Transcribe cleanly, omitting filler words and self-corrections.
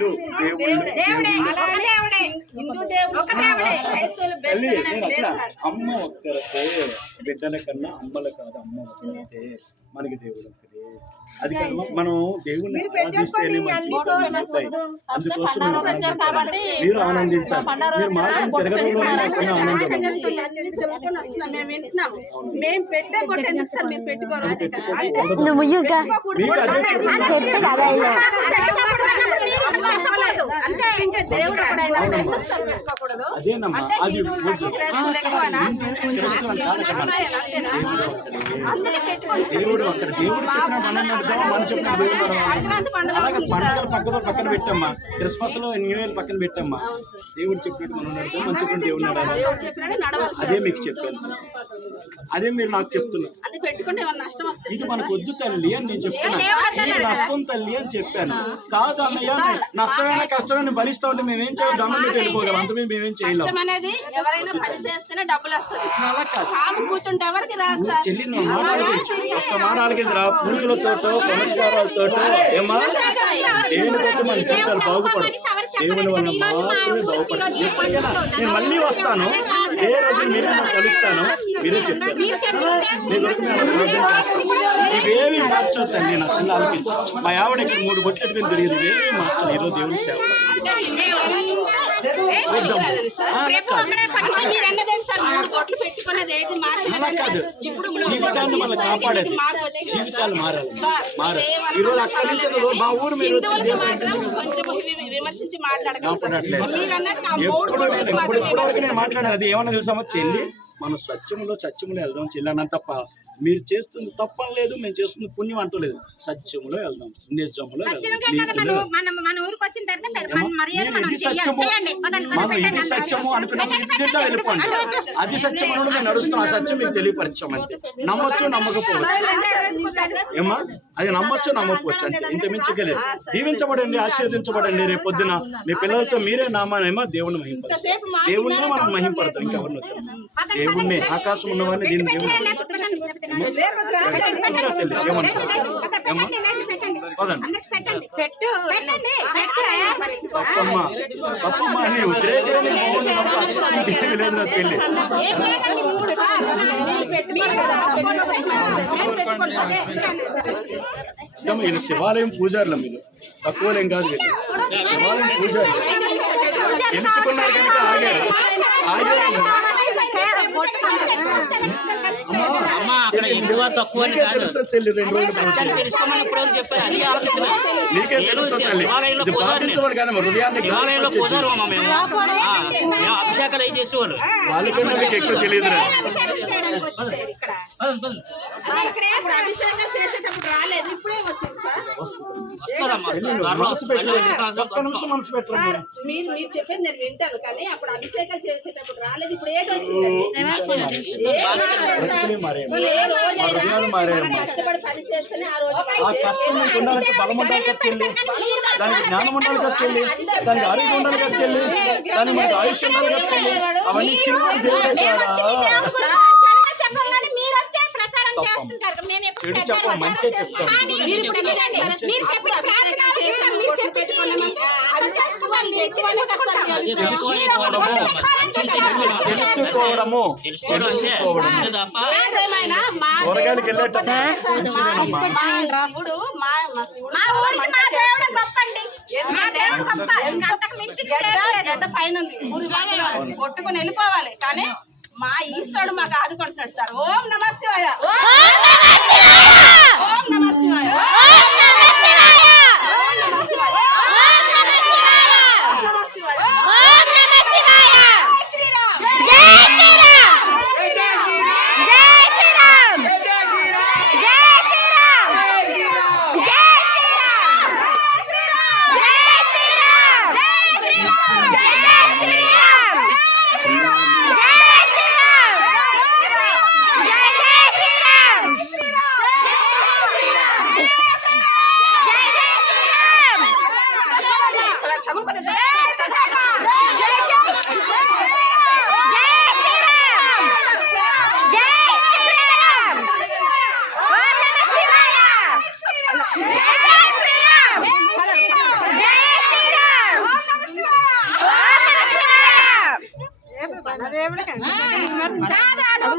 రెండు అమ్మ ఒక్కరితే బిడ్డల కన్నా అమ్మల కాదు, అమ్మ ఒక్కరితే మనకి దేవుడు ఒక్కడే. అది కాదు మనం దేవుణ్ణి ఆరాధిస్తేనే మంచి. అందుకోసం మీరు ఆనందించాలి. మీరు మాత్రం తిరగడంలో ఆనందం. అదేనమ్మా, అది దేవుడు అక్కడ దేవుడు చెప్పిన మనం చెప్పిన అలాగే పండుగలు పక్కన పెట్టమ్మా. క్రిస్మస్ లో న్యూ ఇయర్ పక్కన పెట్టమ్మా. దేవుడు చెప్పినట్టు మనం నడుద్దాం, మంచి చెప్పిన దేవుడు నడాలి. అదే మీకు చెప్పాను, అదే మీరు నాకు చెప్తున్నారు. ఇది మనకు వద్దు తల్లి అని నేను చెప్తున్నాను. ఇది నష్టం తల్లి అని చెప్పాను. కాదు అన్నయ్య, నష్టమైన కష్టమైన భరిస్తా ఉంటే మేమేం చేయాలి? దండం పెట్టి వెళ్ళిపోగలం, అంత మేమేం చేయలేము. చెల్లి మారాలకి పూజలతో పునస్కారాలతో ఏమా దేవునితో మన జీవితాలు బాగుపడదు. దేవుని వల్ల మాత్రమే బాగుపడదు. నేను మళ్ళీ వస్తాను, ఏ రోజు మీరు నాకు కలుస్తాను, మీరే చెప్తారు. ఇవేవి మార్చొద్దండి. నేను అసలు ఆలోచించు. మా ఆవిడ ఇక్కడ 3 బొట్లు ఎట్టుకుని తిరిగింది. ఇవేవి మార్చాలి. ఈరోజు దేవుని సేవ జీవితాన్ని మనం కాపాడేది. జీవితాలు మారాలి. ఈరోజు అక్కడి నుంచి మా ఊరు మీరు ఎప్పుడు నేను మాట్లాడాను. అది ఏమన్నా తెలుసామో చెల్లి, మనం సత్యములో వెళ్దాం చెల్లి అన్న తప్ప మీరు చేస్తుంది తప్పని లేదు, మేము చేస్తుంది పుణ్యం అంటలేదు. సత్యములో వెళ్దాం, నిజములో ఇది సత్యము అనుకున్నప్పుడు ఇది వెళ్ళిపోండి. అది సత్యం అని మేము నడుస్తాం. ఆ సత్యం మీకు తెలియపరిచాం అంతే. నమ్మొచ్చు నమ్మకపోవచ్చు ఏమా, అది నమ్మొచ్చు నమ్మకపోవచ్చు అంతే. ఇంత మించగలేదు. దీవించబడండి, ఆశీర్వదించబడండి. రేపు పొద్దున మీ పిల్లలతో మీరే నామానేమో దేవుని మహింపడతారు. దేవుణ్ణే మనం మహింపడతాం. ఇంకెవరిని దేవుణ్ణి, ఆకాశం ఉన్నవాడిని దీన్ని దేవుని తప్పమ్మా నీ ఉద్రేకాన్ని లేదు నా చెల్లి. వీళ్ళు శివాలయం పూజారుల మీద తక్కువలేం కాదు. వీళ్ళు శివాలయం పూజారులు తెలుసుకున్నారు కనుక ఆగారు. చెల్లి 2 రోజులు నీకే తెలుసు తల్లి. ఇది పాటించవాలి కానీ అభిషేకాలు అవి చేసేవాళ్ళు వాళ్ళకన్నా మీకు ఎక్కువ తెలియదు. మనసు పెట్టండి, ఒక్క నిమిషం మనసు పెట్టండి. మీరు చెప్పేది నేను వింటాను, కానీ అప్పుడు అభిషేకాలు చేసేటప్పుడు రాలేదు. ఇప్పుడు ఏటి వచ్చింది? కష్టపడి పని చేస్తేనే ఆ రోజు. ఆ కష్టం మీకు ఉండాలంటే బలం ఉండాలి కదా చెల్లి, దానికి జ్ఞానం ఉండాలి కదా చెల్లి, దానికి ఆరోగ్యం ఉండాలి కదా చెల్లి, దానికి మనకు ఆయుష్ ఉండాలి కదా చెల్లి. అవన్నీ ఇచ్చిన చెడు చెప్ప మంచి చెప్తాం. తెలుసుకోవడము కూరగాయలకి వెళ్ళేటప్పుడు కొట్టుకుని వెళ్ళిపోవాలి, కానీ మా ఈశ్వరుడు మాకు ఆదుకుంటున్నాడు సార్. ఓం నమః శివాయ, ఓం నమః శివాయ, కాదు